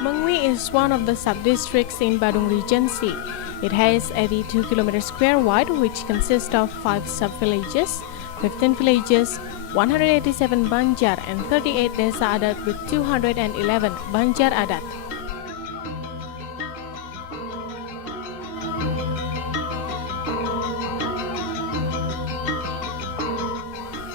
Mengwi is one of the sub-districts in Badung Regency. It has 82 km square wide, which consists of 5 sub-villages, 15 villages, 187 Banjar and 38 Desa Adat with 211 Banjar Adat.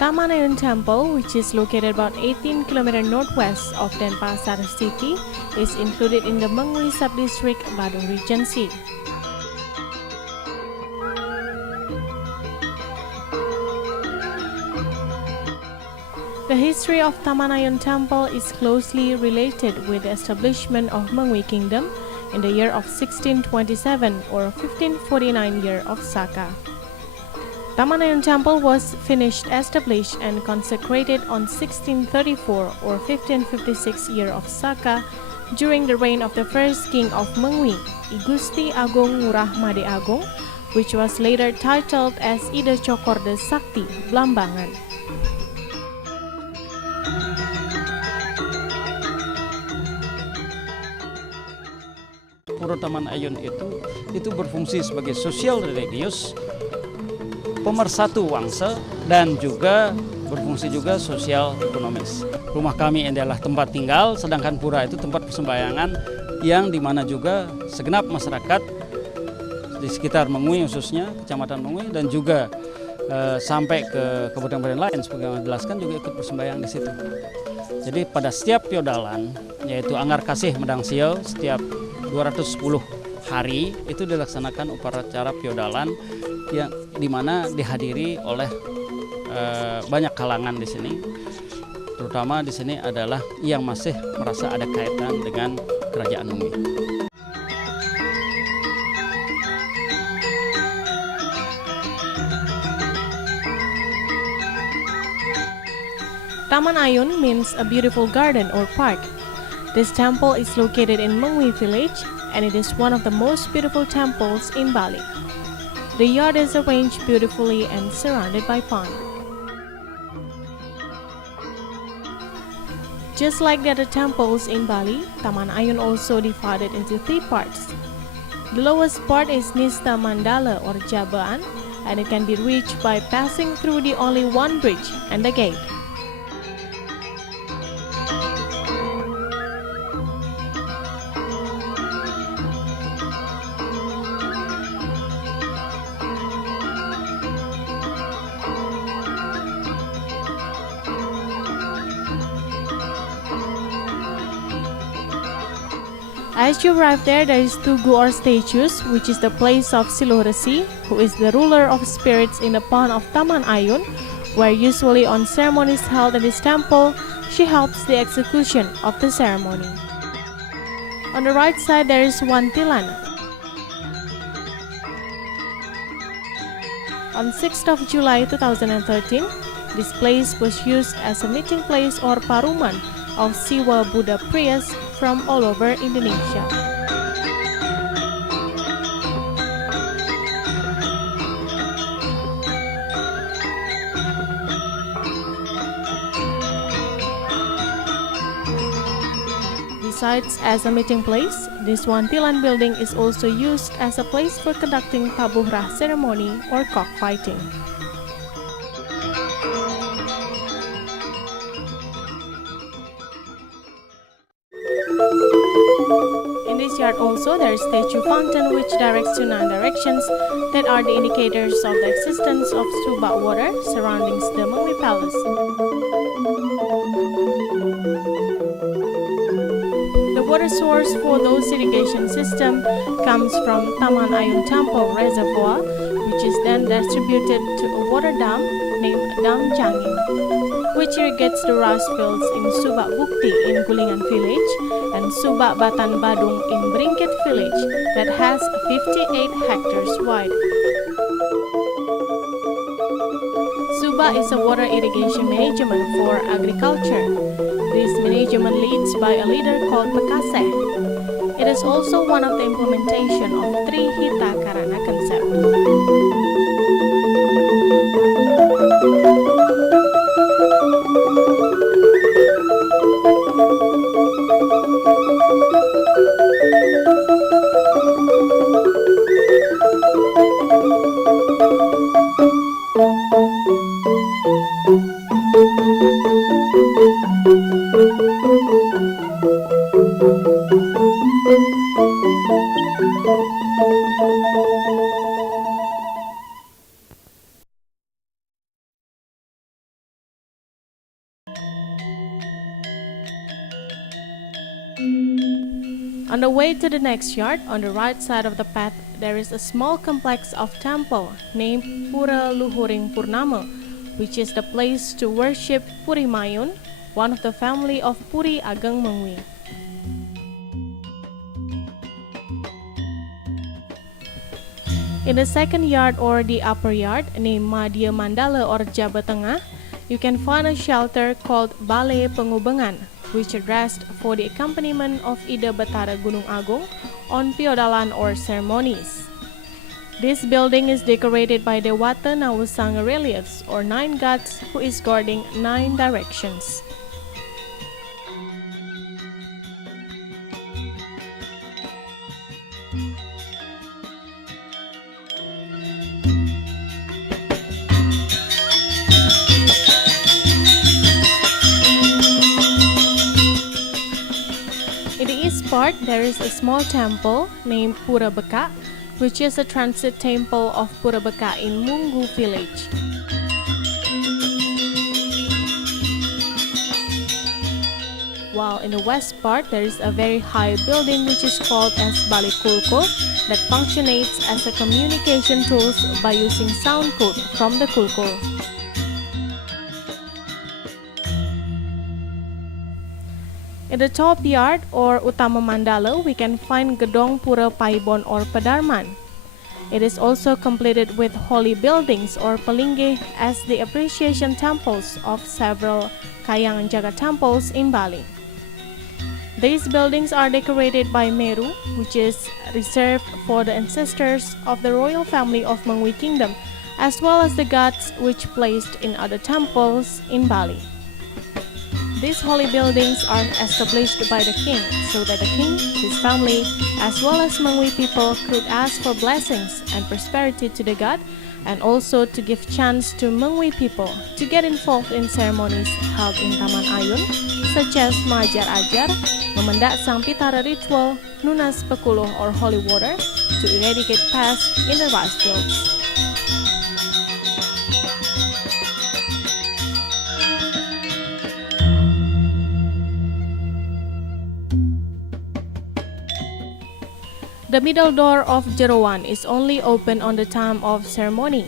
Taman Ayun Temple, which is located about 18 km northwest of Denpasar city, is included in the Mengwi sub-district, Badung Regency. The history of Taman Ayun Temple is closely related with the establishment of Mengwi Kingdom in the year of 1627 or 1549 year of Saka. Taman Ayun Temple was finished, established and consecrated on 1634 or 1556 year of Saka during the reign of the first king of Mengwi, I Gusti Agung Ngurah Made Agung, which was later titled as Ida Cokorde Sakti Blambangan. Pura Taman Ayun itu berfungsi sebagai sosial religius, pemersatu bangsa, dan juga berfungsi juga sosial ekonomis. Rumah kami adalah tempat tinggal, sedangkan pura itu tempat persembahyangan yang dimana juga segenap masyarakat di sekitar Mengwi khususnya, Kecamatan Mengwi, dan juga sampai ke kabupaten lain seperti yang dijelaskan juga ikut bersembahyang di situ. Jadi pada setiap piodalan, yaitu Anggar Kasih Medang Sio, setiap 210 hari itu dilaksanakan upacara piodalan yang dimana dihadiri oleh banyak kalangan di sini, terutama di sini adalah yang masih merasa ada kaitan dengan Kerajaan Mengwi. Taman Ayun means a beautiful garden or park. This temple is located in Mengwi village and it is one of the most beautiful temples in Bali. The yard is arranged beautifully and surrounded by pond. Just like the other temples in Bali, Taman Ayun also divided into 3 parts. The lowest part is Nista Mandala or Jabaan, and it can be reached by passing through the only one bridge and the gate. As you arrive there is Tugu or statues, which is the place of Siluh Resi, who is the ruler of spirits in the pond of Taman Ayun, where usually on ceremonies held in this temple, she helps the execution of the ceremony. On the right side there is one Tilan. On 6th of July 2013, this place was used as a meeting place or paruman of Siwa Buddha priests from all over Indonesia. Besides as a meeting place, this Wantilan building is also used as a place for conducting tabuhrah ceremony or cockfighting. In this yard also there is statue fountain which directs to 9 directions that are the indicators of the existence of Subak water surrounding the Mengwi Palace. The water source for those irrigation system comes from Taman Ayun Temple Reservoir, which is then distributed to a water dam named Dam Changin, which irrigates the rice fields in Subak Bukti in Kulingan village and Subak Batan Badung in Bringkit village that has 58 hectares wide. Subak is a water irrigation management for agriculture. This management leads by a leader called Pekaseh. It is also one of the implementation of Trihita Karana concept. On the way to the next yard, on the right side of the path, there is a small complex of temple named Pura Luhuring Purnama, which is the place to worship Puri Mayun, one of the family of Puri Ageng Mengwi. In the second yard or the upper yard, named Madya Mandala or Jaba Tengah, you can find a shelter called Balai Pengubengan, which addressed for the accompaniment of Ida Batara Gunung Agung on Piodalan or ceremonies. This building is decorated by Dewata Nawasanga reliefs or 9 gods who is guarding 9 directions. In the east part, there is a small temple named Pura Beka, which is a transit temple of Pura Beka in Munggu village. While in the west part, there is a very high building which is called as Balai Kulkul that functionates as a communication tools by using sound code from the kulkul. In the top yard or Utama Mandala, we can find Gedong Pura Paibon or Pedarman. It is also completed with holy buildings or Pelingge as the appreciation temples of several Kayang Jaga temples in Bali. These buildings are decorated by Meru, which is reserved for the ancestors of the royal family of Mengwi Kingdom, as well as the gods which placed in other temples in Bali. These holy buildings are established by the king, so that the king, his family, as well as Mengwi people could ask for blessings and prosperity to the god, and also to give chance to Mengwi people to get involved in ceremonies held in Taman Ayun, such as Majar Ajar, Memendak Sang Pitara ritual, Nunas Pekuluh or holy water, to eradicate pests in the rice fields. The middle door of Jeroan is only open on the time of ceremony.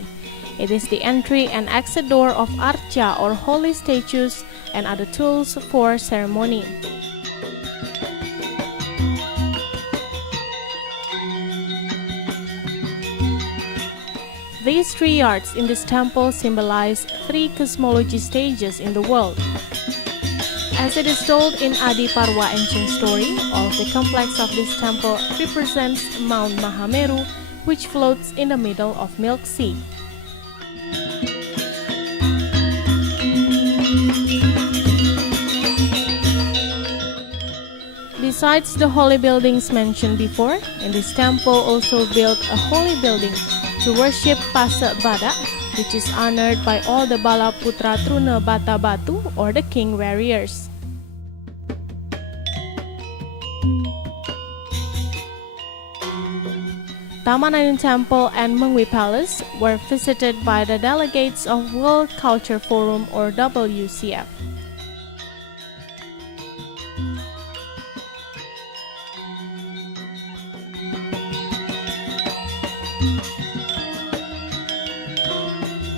It is the entry and exit door of archa or holy statues and other tools for ceremony. These 3 yards in this temple symbolize 3 cosmology stages in the world. As it is told in Adi Parwa ancient story, all of the complex of this temple represents Mount Mahameru, which floats in the middle of Milk Sea. Besides the holy buildings mentioned before, in this temple also built a holy building to worship Pasak Badak, which is honored by all the Bala Putra Truna Bata Batu or the king warriors. Taman Ayun Temple and Mengwi Palace were visited by the delegates of World Culture Forum or WCF.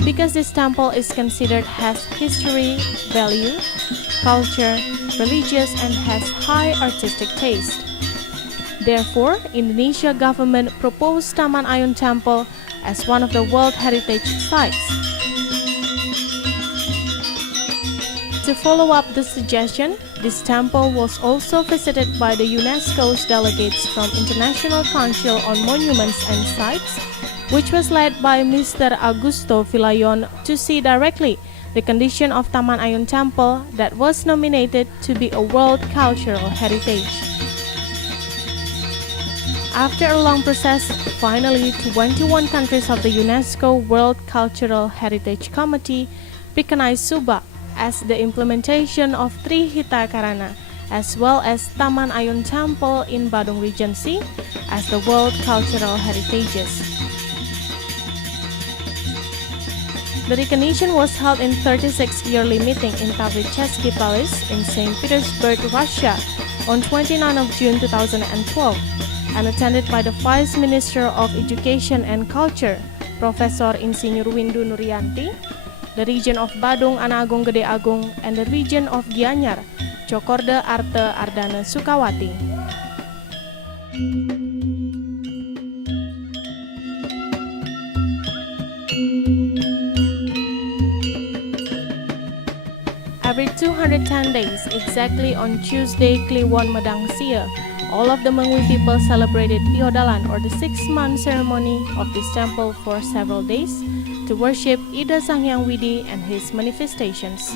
Because this temple is considered has history, value, culture, religious, and has high artistic taste. Therefore, Indonesia government proposed Taman Ayun Temple as one of the World Heritage Sites. To follow up the suggestion, this temple was also visited by the UNESCO's delegates from International Council on Monuments and Sites, which was led by Mr. Augusto Villayon to see directly the condition of Taman Ayun Temple that was nominated to be a World Cultural Heritage. After a long process, finally 21 countries of the UNESCO World Cultural Heritage Committee recognized Subak as the implementation of Trihita Karana, as well as Taman Ayun Temple in Badung Regency as the World Cultural Heritages. The recognition was held in 36th yearly meeting in Tavritsky Palace in St. Petersburg, Russia on 29 of June 2012 and attended by the Vice Minister of Education and Culture, Professor Insinyur Windu Nurianti, the region of Badung Ana Agung Gede Agung, and the region of Gianyar, Cokorda Arte Ardana Sukawati. Every 210 days, exactly on Tuesday Kliwon Medang Sia, all of the Mengwi people celebrated Iodalan, or the 6-month ceremony of this temple for several days to worship Ida Sang Hyang Widi and his manifestations.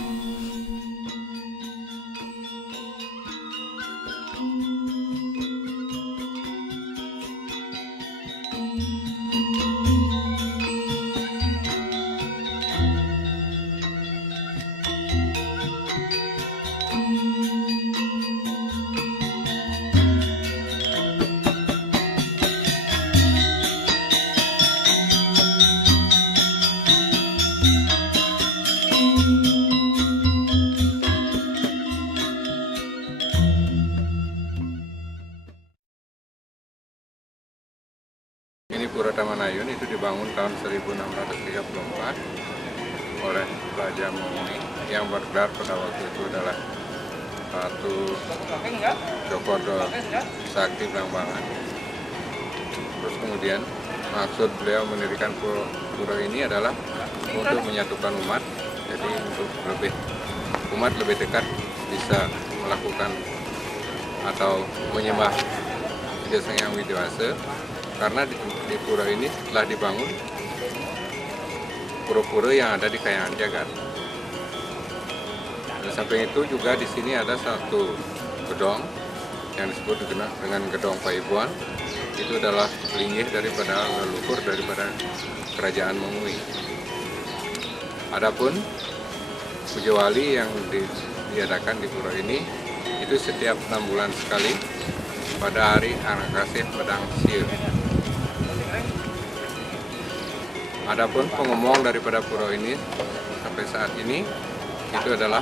Ini Pura Taman Ayun itu dibangun tahun 1634 oleh Raja Mengwi yang bergelar pada waktu itu adalah Ratu Cokordo Sakti Blambangan. Terus kemudian maksud beliau mendirikan pura ini adalah untuk menyatukan umat, jadi untuk umat lebih dekat bisa melakukan atau menyembah Ida Sang Hyang Widiwasa. Karena di pura ini telah dibangun pura-pura yang ada di Kayangan Jagat. Dan samping itu juga di sini ada satu gedong yang disebut dengan Gedong Paibuan. Itu adalah linggih daripada leluhur daripada Kerajaan Mengwi. Adapun puja wali yang diadakan di pura ini itu setiap 6 bulan sekali pada hari Anakasih Medang Sia. Adapun pengomong daripada pura ini sampai saat ini itu adalah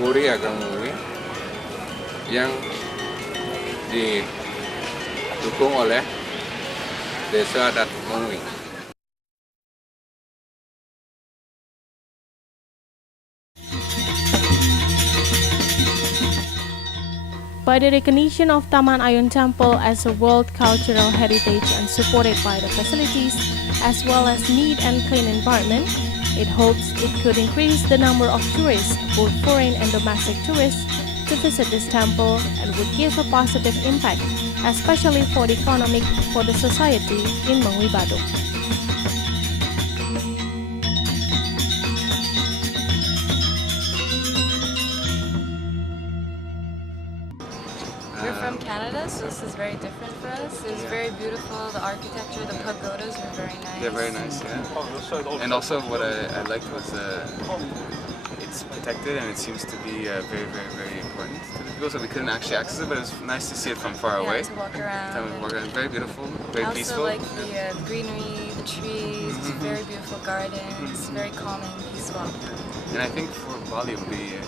Puri Ageng Mengwi yang didukung oleh Desa Adat Mengwi. By the recognition of Taman Ayun Temple as a World Cultural Heritage and supported by the facilities as well as neat and clean environment, it hopes it could increase the number of tourists, both foreign and domestic tourists, to visit this temple and would give a positive impact, especially for the economic for the society in Mengwi Badung. We're from Canada, so this is very different for us. It was very beautiful. The architecture, the pagodas were very nice. They're very nice, yeah. And also what I liked was it's protected and it seems to be very, very, very important to the people. So we couldn't actually access it, but it was nice to see it from far away. To walk around. Very beautiful, very peaceful. I also like the greenery, the trees, very beautiful gardens, very calming, peaceful. And I think for Bali it would be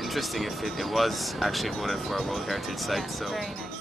interesting if it was actually voted for a World Heritage Site. So Very nice.